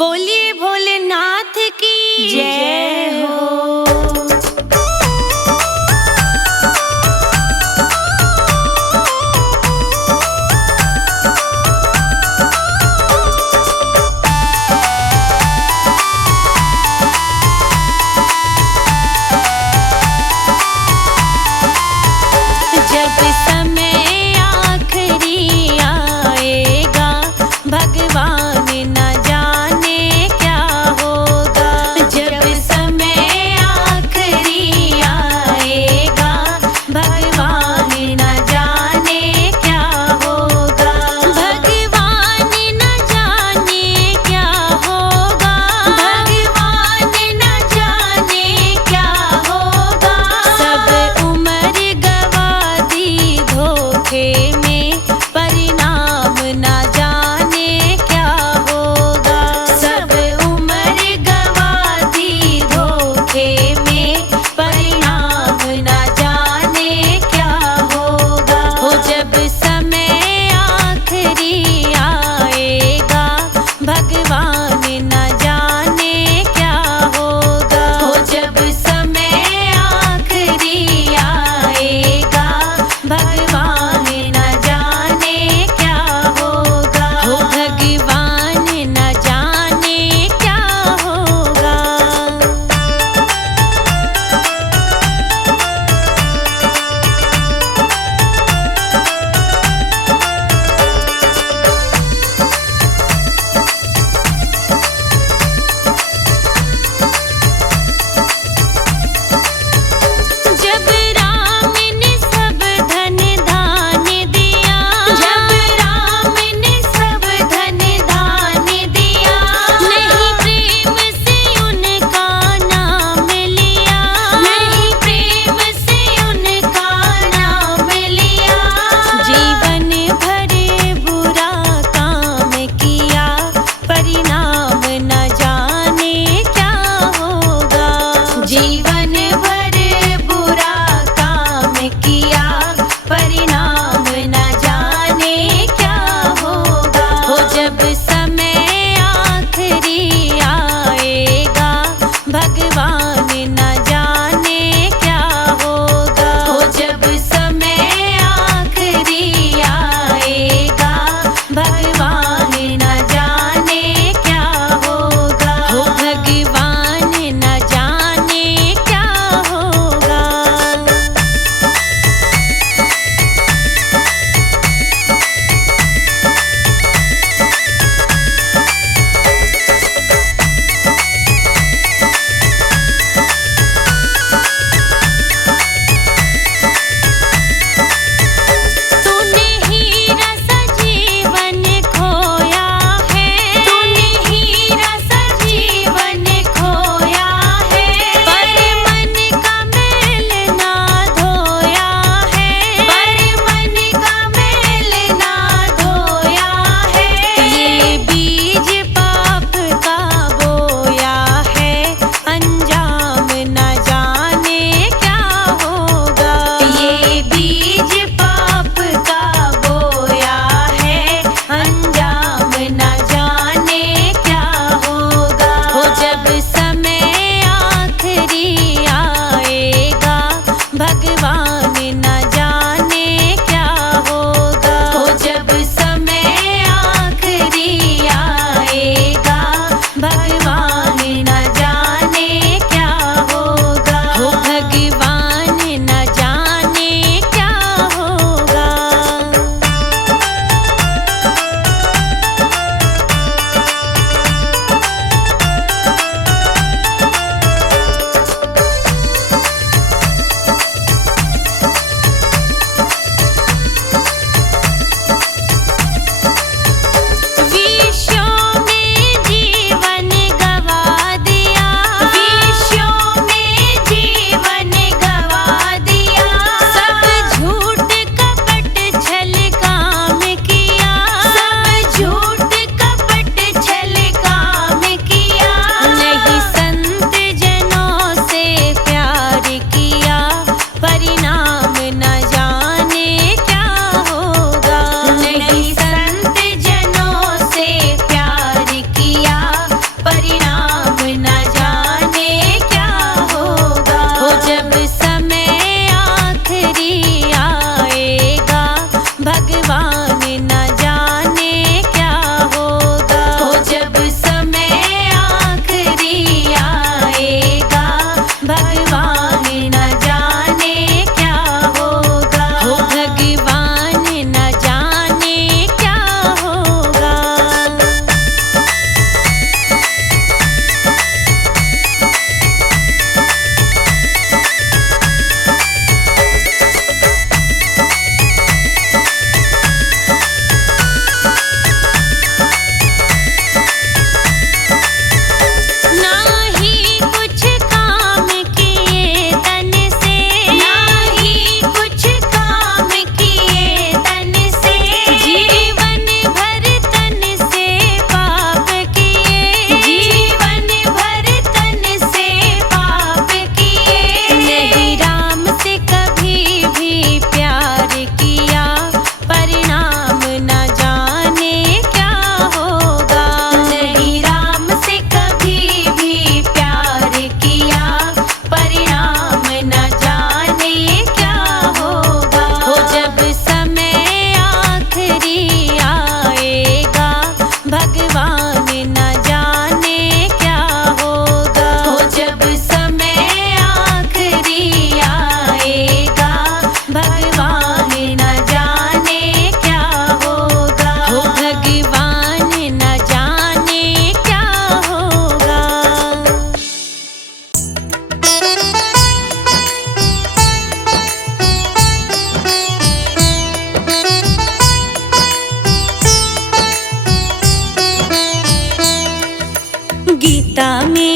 बोलिए भोलेनाथ की जय हो। जब समय आखिरी आएगा भगवान न जाने क्या होगा। जब समय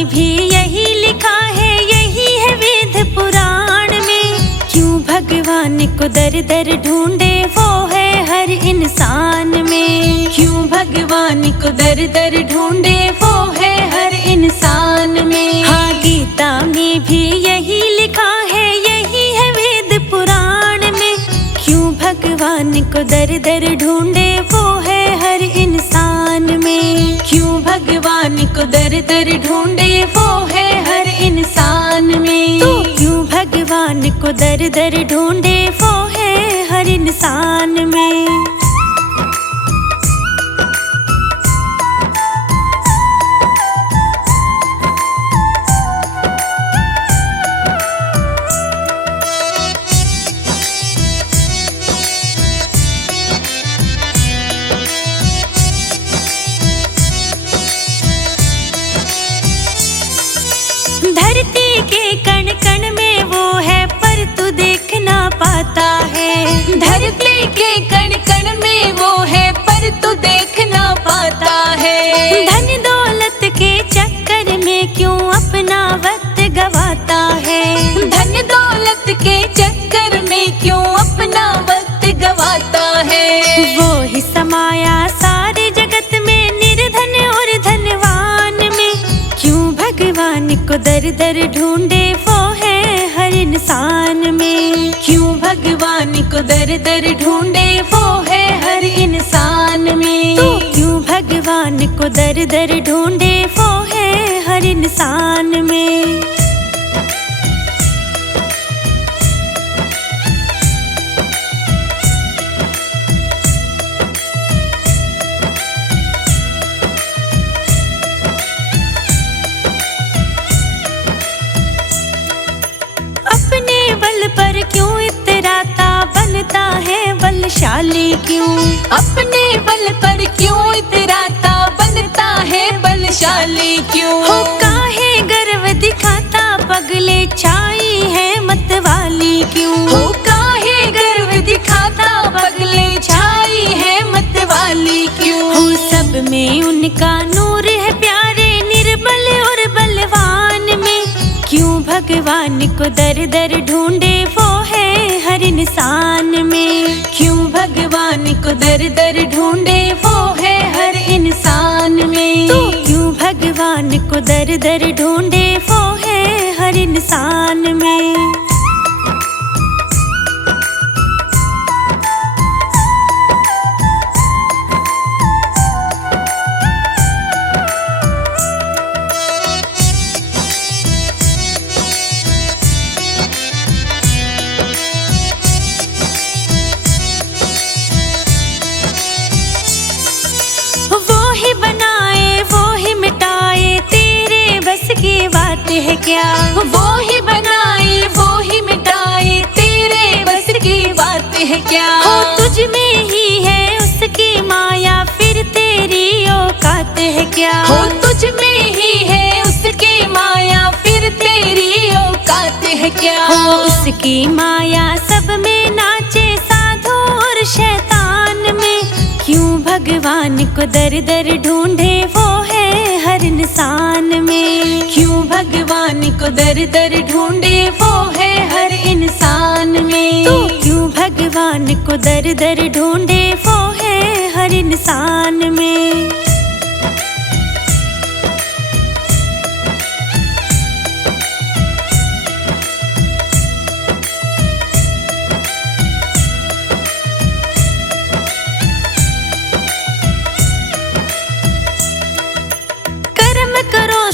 भी यही लिखा है, यही है वेद पुराण में। क्यों भगवान को दर दर ढूंढे, वो है हर इंसान में। क्यों भगवान को दर दर ढूंढे, वो है हर इंसान में। हाँ, गीता में भी यही लिखा है, यही है वेद पुराण में। क्यों भगवान को दर दर ढूंढे, वो है हर इंसान में। क्यों भगवान को दर दर ढूंढे, वो है हर इंसान में। तो क्यों भगवान को दर दर ढूंढे, वो है हर इंसान में। धरती के कण कण में वो है, पर तू देख ना पाता है। धरती के कण कण में वो है, पर तू देख ना पाता है। धन दौलत के चक्कर में क्यों अपना वक्त गवाता है। धन दौलत के चक्कर में क्यों अपना वक्त गवाता है। वो ही समाया सारे जगत में, निर्धन और धनवान में। क्यों भगवान को दर दर ढूंढे, वो है हर इंसान में। क्यों भगवान को दर दर ढूंढे, वो है हर इंसान में। तो क्यों भगवान को दर दर ढूंढे, वो है हर इंसान में। अपने बल पर क्यों इतराता, बनता है बलशाली क्यों। अपने बल पर क्यों इतराता, बनता है बलशाली क्यों। हो काहे गर्व दिखाता, पगले छाई है मतवाली क्यों। हो काहे गर्व दिखाता, पगले छाई है मतवाली क्यों। हो सब में उनका नूर है प्यारे, निर्बल और बलवान में। क्यों भगवान को दर दर ढूंढे, वो है हर इंसान में। क्यों भगवान को दर दर ढूंढे, वो है हर इंसान में। तो क्यों भगवान को दर दर ढूंढे, वो है हर इंसान में। है क्या वो ही बनाए, वो ही मिटाए, तेरे बस की बात है क्या। हो तुझ में ही है उसकी माया, फिर तेरी औकात है क्या। हो तुझ में ही है उसकी माया, फिर तेरी औकात है क्या। हो उसकी माया सब में नाचे, साधु और शैतान में। क्यों भगवान को दर दर ढूंढे, वो है हर इंसान में। क्यों भगवान को दर दर ढूंढे, वो है हर इंसान में। तो क्यों भगवान को दर दर ढूंढे, वो है हर इंसान में।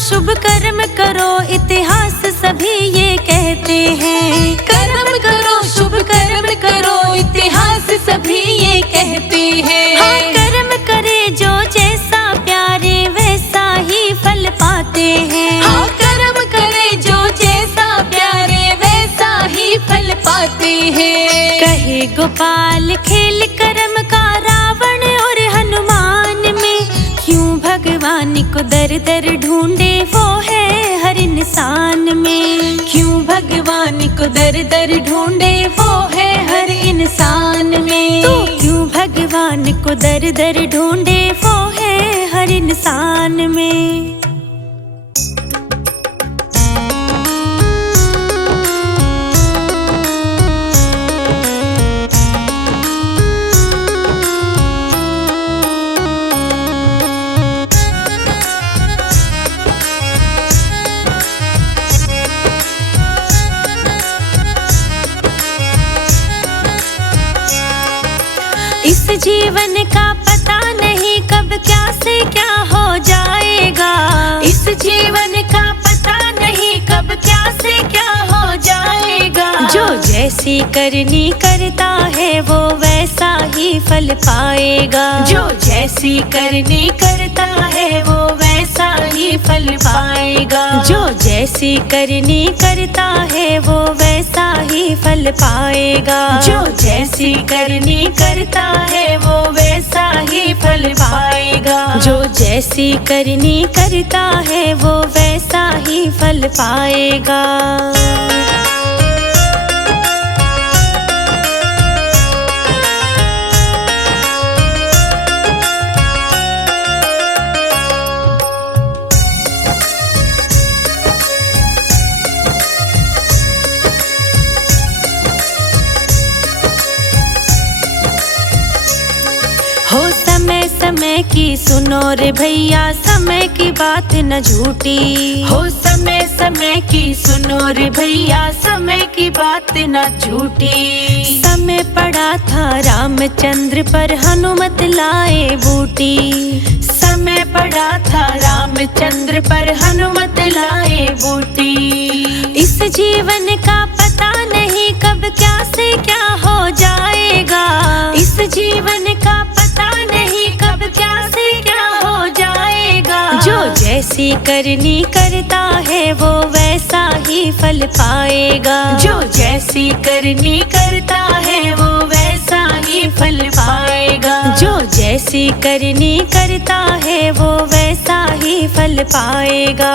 शुभ कर्म करो, इतिहास सभी ये कहते हैं। कर्म करो, शुभ कर्म करो, इतिहास सभी ये कहते हैं। हाँ, कर्म करे जो जैसा प्यारे, वैसा ही फल पाते हैं। हाँ, कर्म करे जो जैसा प्यारे, वैसा ही फल पाते हैं। कहे गोपाल खेल कर्म का, रावण और हनुमान में। क्यों भगवान को दर दर ढूंढे, वो है हर इंसान में। क्यों भगवान को दर दर ढूंढे, वो है हर इंसान में। तो क्यों भगवान को दर दर ढूंढे, वो है हर इंसान में। इस जीवन का पता नहीं कब क्या से क्या हो जाएगा। इस जीवन का पता नहीं कब क्या से क्या हो जाएगा। जो जैसी करनी करता है वो वैसा ही फल पाएगा। जो जैसी करनी करता है वो वैसा ही फल पाएगा। जो जैसी करनी करता है वो वैसा ही फल पाएगा। जो जैसी करनी करता है वो वैसा ही फल पाएगा। जो जैसी करनी करता है वो वैसा ही फल पाएगा। हो समय समय की सुनो रे भैया, समय की बात न झूठी। हो समय समय की सुनो रे भैया, समय की बात न झूठी। समय पड़ा था रामचंद्र पर, हनुमत लाए बूटी। समय पड़ा था रामचंद्र पर, हनुमत लाए बूटी। इस जीवन का पता नहीं कब क्या से क्या हो जाएगा। इस जीवन का पता नहीं कब क्या से क्या हो जाएगा। जो जैसी करनी करता है वो वैसा ही फल पाएगा। जो जैसी करनी करता है वो वैसा ही फल पाएगा। जो जैसी करनी करता है वो वैसा ही फल पाएगा।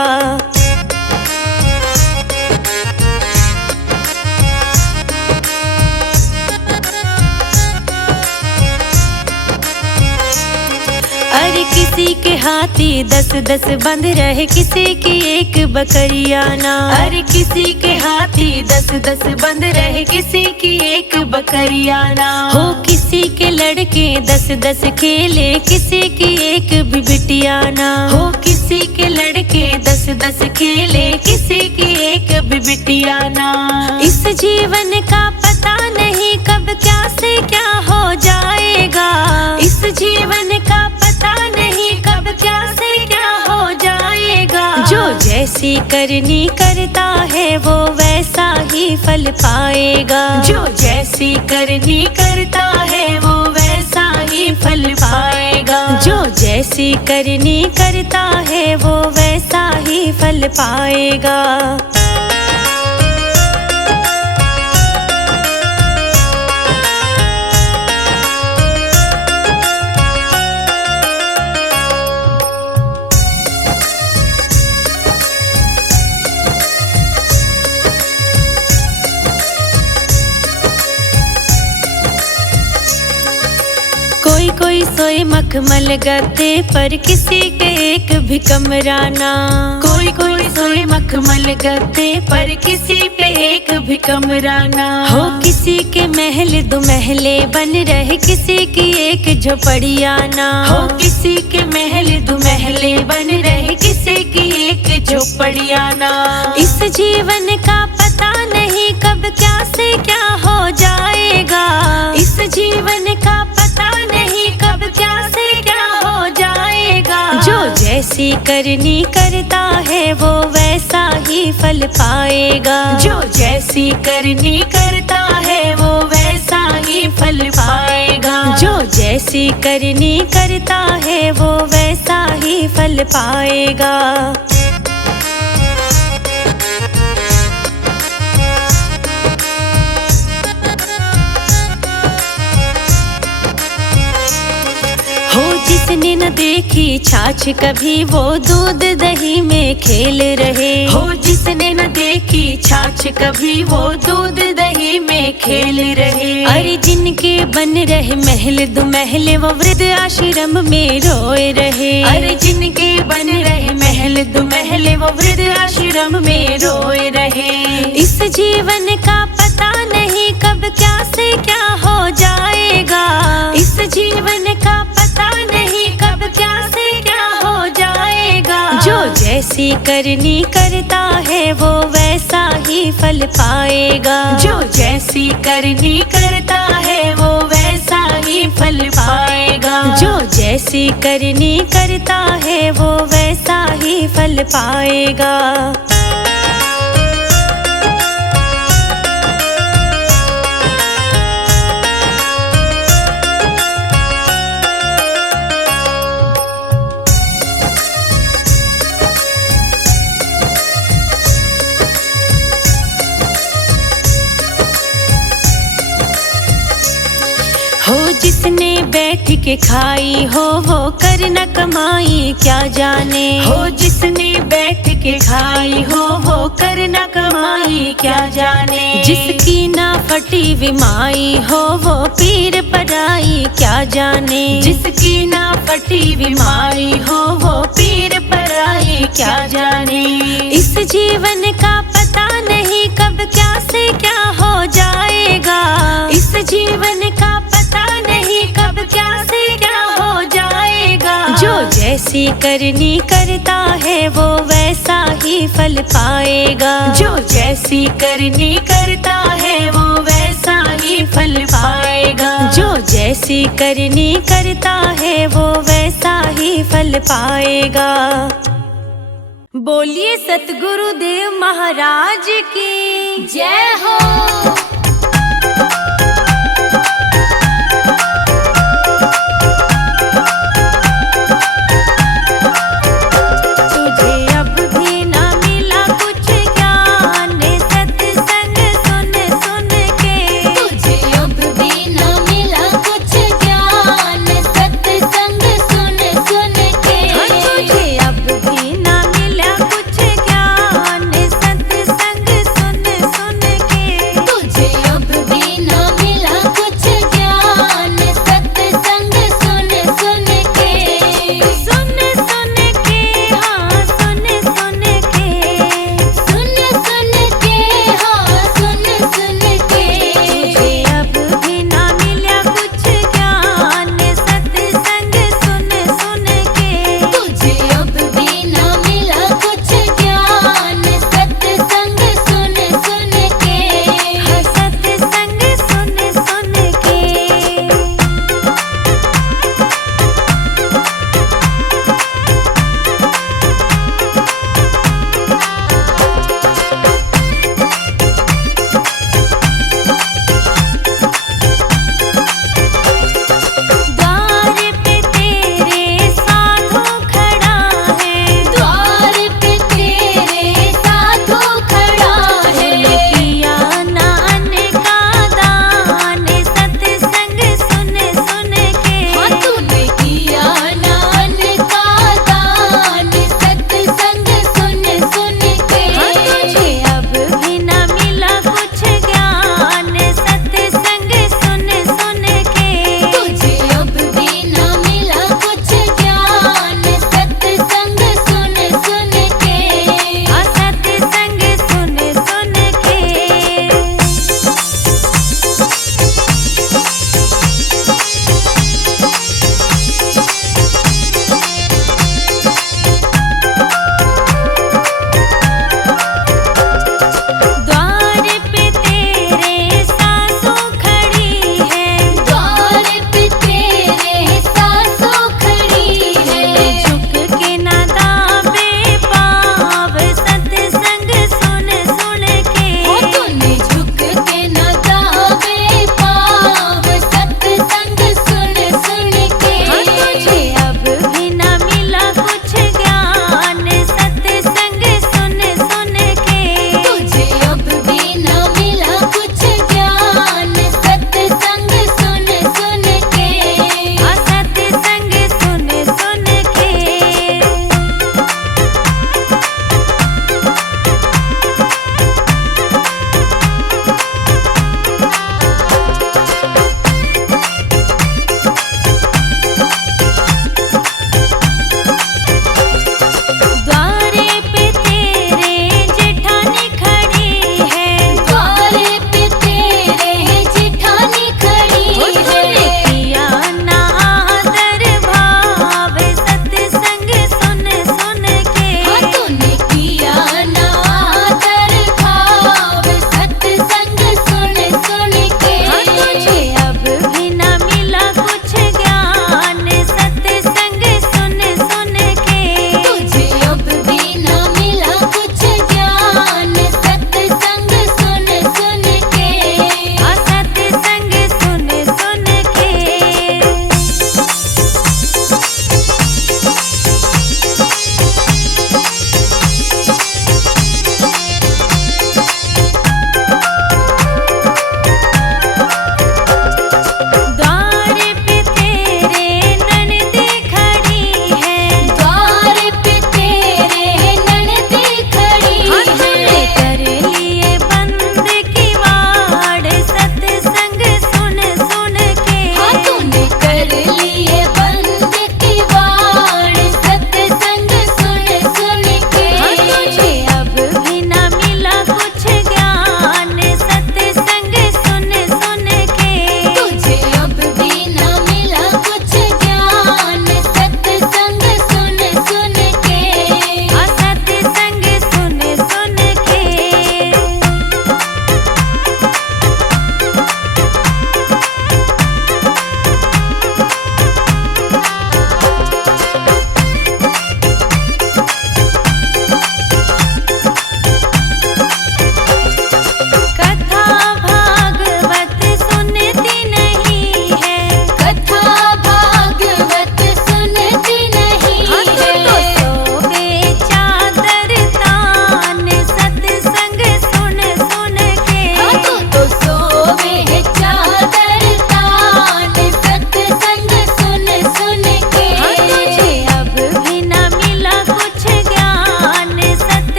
अरे किसी के हाथी 10-10 बंद रहे, किसी की एक बकरियाना। अरे किसी के हाथी 10-10 बंद रहे, किसी की एक बकरियाना। हो किसी के लड़के 10-10 खेले, किसी की एक भी बिटियाना। हो किसी के लड़के 10-10 खेले, किसी की एक भी बिटियाना। इस जीवन का पता नहीं कब क्या से क्या हो जाएगा। इस जीवन का पता नहीं कब क्या से क्या हो जाएगा। जो जैसी करनी करता है वो वैसा ही फल पाएगा। जो जैसी करनी करता है वो वैसा ही फल पाएगा। जो जैसी करनी करता है वो वैसा ही फल पाएगा। कोई कोई सोए मखमल गद्दे पर, किसी के एक भी कमराना। कोई कोई सोए मखमल गद्दे पर, किसी पे एक भी कमराना। हो किसी के महल 2 महले बन रहे, किसी की एक झोपड़ियाना। हो किसी के महल 2 महले बन रहे, किसी की एक झोपड़ियाना। इस जीवन का पता नहीं कब क्या से क्या हो जाएगा। इस जीवन का पता नहीं कब क्या से क्या हो जाएगा। जो जैसी करनी करता है वो वैसा ही फल पाएगा। जो जैसी करनी करता है वो वैसा ही फल पाएगा। जो जैसी करनी करता है वो वैसा ही फल पाएगा। हो जिसने न देखी छाछ कभी वो दूध दही में खेल रहे। हो जिसने न देखी छाछ कभी वो दूध दही में खेल रहे। अरे जिनके बन रहे महल 2 महले वो वृद्ध आश्रम में रोए रहे। अरे जिनके बन रहे महल 2 महले वो वृद्ध आश्रम में रोए रहे। इस जीवन का पता नहीं कब क्या से क्या हो जाएगा। इस जीवन का पता नहीं कब क्या से क्या हो जाएगा। जो जैसी करनी करता है वो वैसा ही फल पाएगा। जो जैसी करनी करता है वो वैसा ही फल पाएगा। जो जैसी करनी करता है वो वैसा ही फल पाएगा। हो जिसने बैठ के खाई हो वो कर न कमाई क्या जाने। हो जिसने बैठ के खाई हो वो कर न कमाई क्या जाने। जिसकी ना फटी विमाई हो वो पीर पराई क्या जाने। जिसकी ना फटी विमाई हो वो पीर पराई क्या जाने। इस जीवन का पता नहीं कब क्या से क्या हो जाएगा। इस जीवन का पता नहीं कब क्या से क्या हो जाएगा। जो जैसी करनी करता है वो वैसा ही फल पाएगा। जो जैसी करनी करता है वो वैसा ही फल पाएगा। जो जैसी करनी करता है वो वैसा ही फल पाएगा। बोलिए सतगुरुदेव महाराज की जय हो।